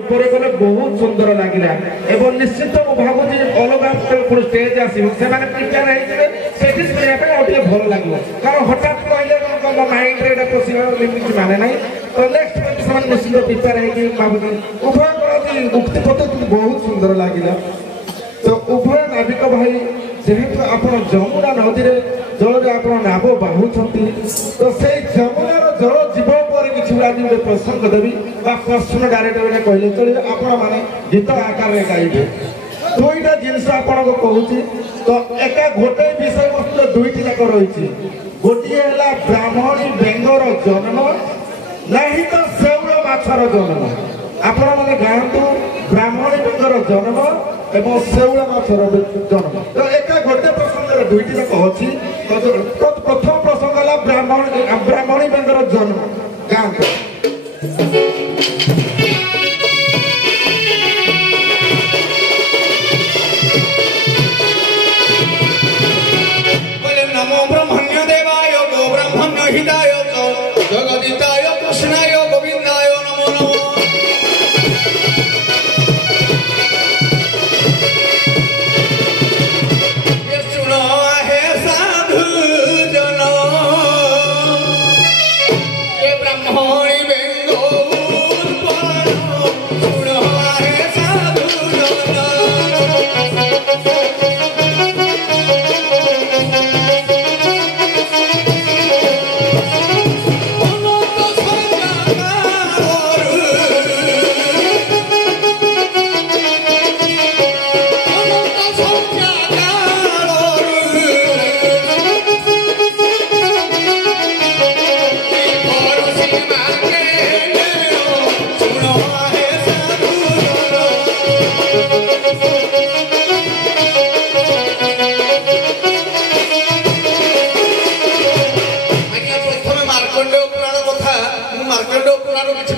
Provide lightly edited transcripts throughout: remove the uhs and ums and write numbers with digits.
উপরে গলে বহুত সুন্দর লাগিলা এবং নিশ্চিত মু ভাবুছি অলগা পুরো স্টেজ আসিব সেমানে প্রিপেয়ার হইছিবে সেটি শুনিয়া পাই অতি ভাল লাগিব কারণ হঠাৎ কইলে কোন মাইন্ড রে এটা পসিবল কিছু মানে নাই তো নেক্সট টাইম সেমানে নিশ্চিত প্রিপেয়ার হইকি ভাবুছি উভয় প্রতি উক্তি পদ্ধতি বহুত সুন্দর লাগিলা তো উভয় নাবিক ভাই যেহেতু আপনার যমুনা নদীরে জলরে আপনার নাভ বাহুଛନ୍ତି তো সেই যমুনার জল জীব পরে কিছু আজ গোটে প্রসঙ্গ দেবি বা প্রশ্ন ডাইরেক্ট গোটে কহিলে চলিবে আপন মানে গীত আকারে গাইবে দুইটা জিনিস আপনাকে কହୁছি তো একা গোটে বিষয়বস্তু দুইটি যাক রয়েছে গোটিয়ে হলা ব্রাহ্মণী বেঙ্গর জন্ম নাহি তো ଶେଉଳ ମାଛର ଜନ୍ମ ଆପଣ ମାନେ ଗାଆନ୍ତୁ ବ୍ରାହ୍ମଣୀ ବେଙ୍ଗର ଜନ୍ମ ଏବଂ ଶେଉଳ ମାଛର ଜନ୍ମ ତ ଏକା ଗୋଟେ ପ୍ରସଙ୍ଗରେ ଦୁଇଟି ଯାକ ଅଛି ପ୍ରଥମ ପ୍ରସଙ୍ଗ ହେଲା ବ୍ରାହ୍ମଣୀ ବେଙ୍ଗର ଜନ୍ମ ଗାଆନ୍ତୁ नमो ब्रह्मण्य देवाय गो ब्रह्मण्य हिताय जगदिताय कृष्णाय गोविंदाय नमो नमो ये सुनो हे साधु जन ये ब्रह्मणि बेंगो सुनो हे साधु जन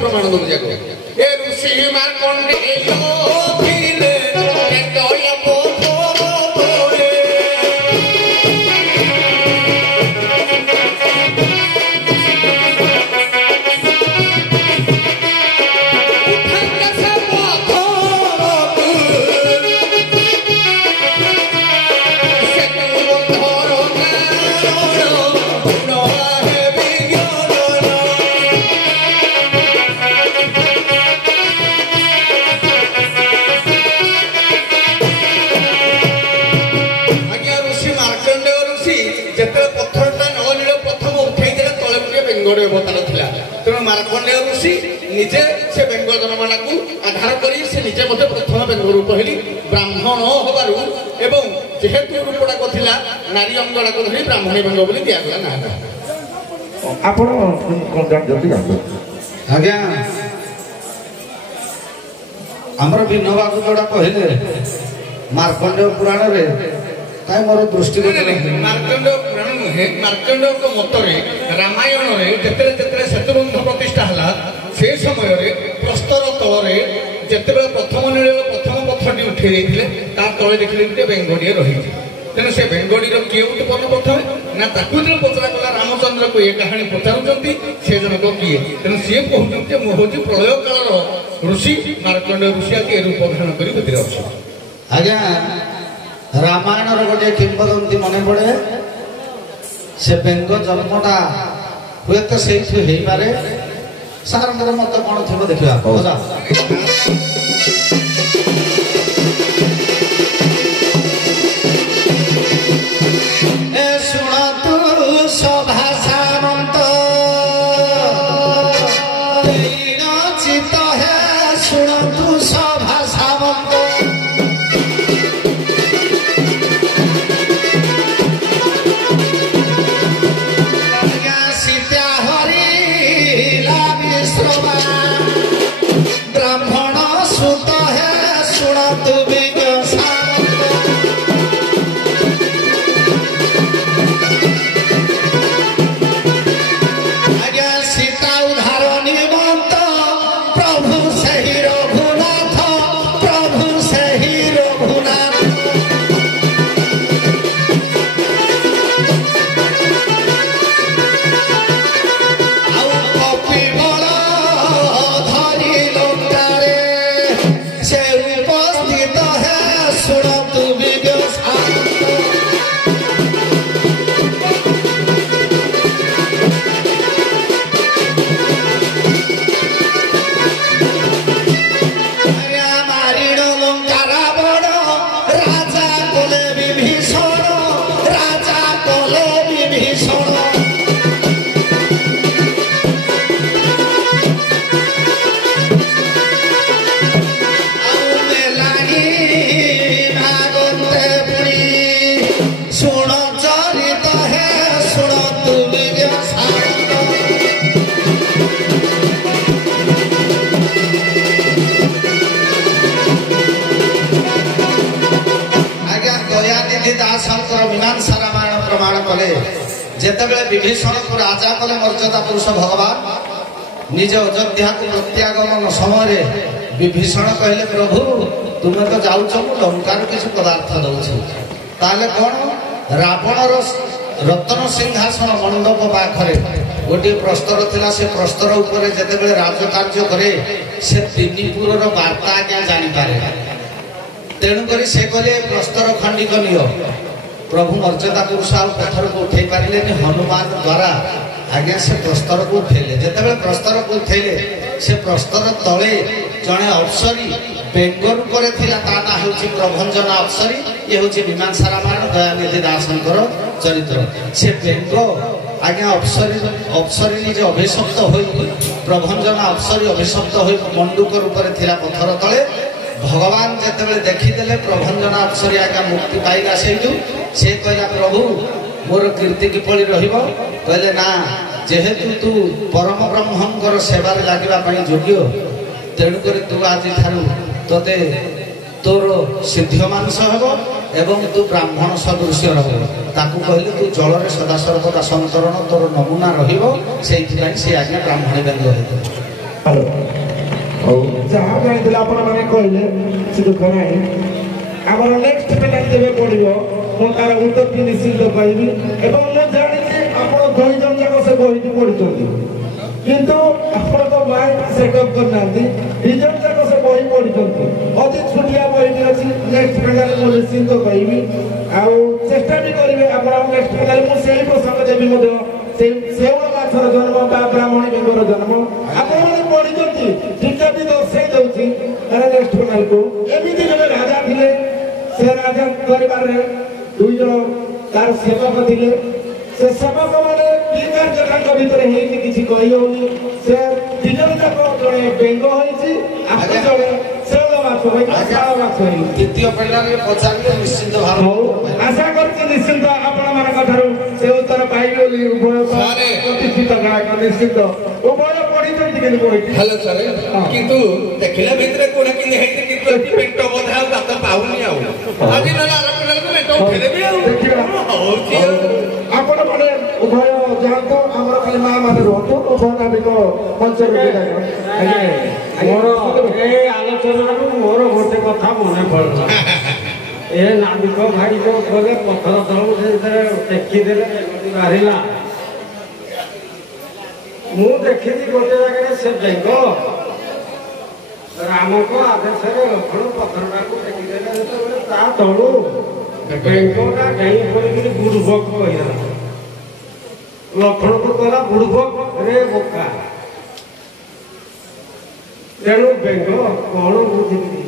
प्रमाण दो जाको ए ऋषि मार्कंडेय ଥିଲେ କେତୟ ପୋଥରେ ଉଠା ସେ ପଥରକୁ ସେ ବନ୍ଧର କାରଣ হে ବିଜ୍ଞାନ तेणु मार्कंडेय ऋषि निजे से बेंग जनमाना को आधार करी से निजे मते प्रथम बेंग रूप हेली ब्राह्मण होबारु एवं जेहेतु रूपडाक थिला नारी अंगडाक धरी ब्राह्मणी बेंग बोली दिया गला ना आपण कोन जान जल्दी जान आज्ञा हमर बिनोबाकु जोड़ा कहले मार्कंडेय पुराण रे ताई मोर दृष्टि मार्कंडेय पुराण नुहे मार्कंडेय को मतरे रामायण रे जेतरे जेतरे सेतुबंध प्रतिष्ठा हला से समय रे प्रस्तर तल रे जेतरे प्रथम नीळ प्रथम पथटी उठे देथिले ता तळे देखिले ते बेंगडी रही तेनु से बेंगडी रो किए उत्पन्न प्रथम ना ताकु जे पचरा कला रामचंद्र को ये कहानी पचारुचंती से जन को किए तेनु से कहउचंती मो होची प्रलय काल रो ऋषि मार्कंडेय ऋषि आके रूप धारण करी बतिर अछि आज्ञा रामायण गोटे किंबदंती मन पड़े से बेंग जन्मटा हुए तो से पारे सार मोर मत कौन थी देखा शुण तू सभा सामंत चित है शुण तू सभा सामंत ब्राह्मण सुत है सुन तु आज्ञा सीता उधार निमंत प्रभु से ही रघुनाथ प्रभु से ही ତାଙ୍କର ମୀମାଂସା ରାମାୟଣ ପ୍ରମାଣ କଲେ। ଯେତେବେଳେ ବିଭୀଷଣକୁ ରାଜା କଲେ ମର୍ଯ୍ୟାଦା ପୁରୁଷ ଭଗବାନ, ନିଜ ଅଯୋଧ୍ୟାକୁ ପ୍ରତ୍ୟାଗମନ ସମୟରେ ବିଭୀଷଣ କହିଲେ ପ୍ରଭୁ ତୁମେ ତ ଯାଉଛ, ମୁଁ ଲଙ୍କାରୁ କିଛି ପଦାର୍ଥ ଦଉଛି। ତାହେଲେ କ'ଣ? ରାବଣର ରତ୍ନ ସିଂହାସନ ମଣ୍ଡପ ପାଖରେ ଗୋଟିଏ ପ୍ରସ୍ତର ଥିଲା। ସେ ପ୍ରସ୍ତର ଉପରେ ଯେତେବେଳେ ରାଜକାର୍ଯ୍ୟ କରେ ସେ ତିନିପୁରର ବାର୍ତ୍ତା ଆଜ୍ଞା ଜାଣିପାରେ। ତେଣୁକରି ସେ କହିଲେ ପ୍ରସ୍ତର ଖଣ୍ଡିକ ନିଅ। ପ୍ରଭୁ ମର୍ଯ୍ୟାଦା ପୁରୁଷ ଆଉ ପଥରକୁ ଉଠେଇ ପାରିଲେନି, ହନୁମାନ ଦ୍ୱାରା ଆଜ୍ଞା ସେ ପ୍ରସ୍ତରକୁ ଉଠେଇଲେ। ଯେତେବେଳେ ପ୍ରସ୍ତରକୁ ଉଠେଇଲେ ସେ ପ୍ରସ୍ତର ତଳେ ଜଣେ ଅପ୍ସରୀ ବେଙ୍ଗ ରୂପରେ ଥିଲା, ତା ନାଁ ହେଉଛି ପ୍ରଭଞ୍ଜନା ଅପ୍ସରୀ। ଇଏ ହେଉଛି ମୀମାଂସା ରାମାୟଣ ଦୟାନିଧି ଦାସଙ୍କର ଚରିତ୍ର। ସେ ବେଙ୍ଗ ଆଜ୍ଞା ଅପ୍ସରୀ ନିଜେ ଅଭିଶପ୍ତ ହୋଇ, ପ୍ରଭଞ୍ଜନା ଅପ୍ସରୀ ଅଭିଶପ୍ତ ହୋଇ ମଣ୍ଡୁକ ରୂପରେ ଥିଲା ପଥର ତଳେ। ଭଗବାନ ଯେତେବେଳେ ଦେଖିଦେଲେ ପ୍ରଭଞ୍ଜନା ଅପ୍ସରୀ ଆଜ୍ଞା ମୁକ୍ତି ପାଇଲା ସେଇଠୁ, ସେ କହିଲା ପ୍ରଭୁ ମୋର କୀର୍ତ୍ତି କିପରି ରହିବ? କହିଲେ ନା, ଯେହେତୁ ତୁ ପରମ ବ୍ରହ୍ମଙ୍କର ସେବାରେ ଲାଗିବା ପାଇଁ ଯୋଗ୍ୟ, ତେଣୁକରି ତୁ ଆଜିଠାରୁ ତୋତେ ତୋର ସିଦ୍ଧମାନସ ହେବ ଏବଂ ତୁ ବ୍ରାହ୍ମଣ ସଦୃଶ୍ୟ ରହିବ। ତାକୁ କହିଲେ ତୁ ଜଳରେ ସଦାସର୍ବଦା ସନ୍ତରଣ ତୋର ନମୁନା ରହିବ। ସେଇଥିପାଇଁ ସେ ଆଜ୍ଞା ବ୍ରାହ୍ମଣୀ ବେଙ୍ଗ ହେଇଥିଲେ। ଯାହା ଜାଣିଥିଲେ ଆପଣମାନେ କହିଲେ କିଛି ଦୁଃଖ ନାହିଁ। ଆମର ନେକ୍ସଟ ପିଲା ଯେବେ ପଡ଼ିବ ମୁଁ ତାର ଉତ୍ତରଟି ନିଶ୍ଚିତ କହିବି। ଏବଂ ମୁଁ ଜାଣିଛି ଆପଣ 2 ଜଣ ଯାକ ସେ ବହିଟି ପଢ଼ିଛନ୍ତି, କିନ୍ତୁ ଆପଣଙ୍କ ମାଇଣ୍ଡ ସେଟଅପ୍ କରିନାହାନ୍ତି। 2 ଜଣ ଯାକ ସେ ବହି ପଢ଼ିଛନ୍ତି। ଅତି ଛୋଟିଆ ବହିଟି ଅଛି। ନେକ୍ସଟ ପିଲାରେ ମୁଁ ନିଶ୍ଚିତ କହିବି, ଆଉ ଚେଷ୍ଟା ବି କରିବେ ଆପଣ। ନେକ୍ସଟ ପିଲାରେ ମୁଁ ସେଇ ପ୍ରସଙ୍ଗ ଦେବି ମଧ୍ୟ, ଶେଉଳ ମାଛର ଜନ୍ମ ବା ବ୍ରାହ୍ମଣୀ ବେଙ୍ଗର ଜନ୍ମ ଆପଣମାନେ ପଢ଼ିଛନ୍ତି। ଟିକେ ବି ଦର୍ଶାଇ ଦେଉଛି ନେକ୍ସଟ ପିଲାକୁ। ଏମିତି ଜଣେ ରାଜା ଥିଲେ, ସେ ରାଜା ପରିବାରରେ 2 ଜଣ ତାର ସେବକ ଥିଲେ। ସେ ସେବକ ମାନେ କି କାର୍ଯ୍ୟ ତାଙ୍କ ଭିତରେ ହେଇଛି କିଛି କହି ହଉନି। ସେ 2 ଜଣ ଯାକ ଜଣେ ବେଙ୍ଗ ହେଇଛି, ଆଉ ଜଣେ ଶେଉଳ ମାଛ ହେଇଛି, ଶାଳ ମାଛ ହେଇଛି। ଦ୍ୱିତୀୟ ପିଲାରେ ପଚାରିଲେ ନିଶ୍ଚିନ୍ତ ଭାବରେ ଆଶା କରୁଛି ନିଶ୍ଚିନ୍ତ ଆପଣମାନଙ୍କ ଠାରୁ ସେ ଉତ୍ତର ପାଇବେ ବୋଲି। ଉଭୟ ପ୍ରତିଷ୍ଠିତ ଗାୟକ ନିଶ୍ଚିତ ଉଭୟ ପଢିଛନ୍ତି କିନ୍ତୁ ବହିଟି। ହ୍ୟାଲୋ ସାର୍, କିନ୍ତୁ ଦେଖିଲା ଭିତରେ କୋଉଟା କେମିତି ହେଇଛି, କିନ୍ତୁ ଏଠି ପେଟ ବୋଧେ ଆଉ ଦାତ ପାଉନି। ଆଉ ଆଜି ନହେଲେ ଆର ପିଲାକୁ ପେଟ ଉଠେଇଦେବି ଆଉ। ଆପଣ ମାନେ ଉଭୟ ଯାଆନ୍ତୁ, ଆମର ଖାଲି ମା ମାନେ ରୁହନ୍ତୁ। ଉଭୟ ନାବିକ ମଞ୍ଚରେ ମୋର ଏ ଆଲୋଚନାରୁ ମୋର ଗୋଟେ କଥା ମନେ ପଡ଼ିଲା। ଏ ନାବିକ ଭାଇ ଯୋଉ ଗଲେ ପଥର ତଳକୁ ସେଥିରେ ଟେକିଦେଲେ ବାହାରିଲା। ମୁଁ ଦେଖିଛି ଗୋଟେ ଜାଗାରେ ସେ ବେଙ୍ଗ ରାମଙ୍କ ଆଦେଶରେ ଲକ୍ଷ୍ମଣ ପଥରଟାକୁ ଟେକିଦେଲେ। ଯେତେବେଳେ ତା ତଳୁ ବେଙ୍ଗଟା ଡେଇଁ ପଡ଼ିକିରି ବୁଡ଼ବକ କହିଲା। ଲକ୍ଷ୍ମଣକୁ କହିଲା ବୁଡ଼ବକ ରେ ବୋକା। ତେଣୁ ବେଙ୍ଗ କଣ ବୁଝିବି,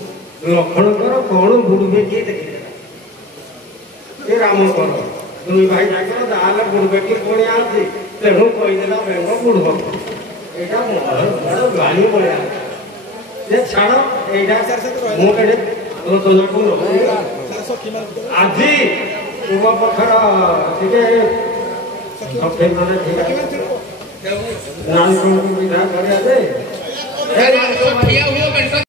ଲକ୍ଷ୍ମଣଙ୍କର କଣ ବୁଡ଼ବେ କିଏ ଦେଖିଦେଲା। ସେ ରାମଙ୍କର 2 ଭାଇ ଯାଙ୍କର ଯାହାହେଲେ ବୁଡ଼ବେ କି ପୁଣି ଅଛି, ତେଣୁ କହିଦେଲା ବେଙ୍ଗ ବୁଡ଼ବ। ଏଇଟା ଗାଳି ଭଳିଆ। ସେ ଛାଡ଼, ଏଇଟା ମୁଁ କେଡ଼େ ଆଲୋଚନାକୁ ଆଜି ତୁମ ପଥର ଟିକେ ସଫେଇ ମାନେ ନାନୀ ବିଧା କରିବା ଯେ ଠିଆ ହୁଅ।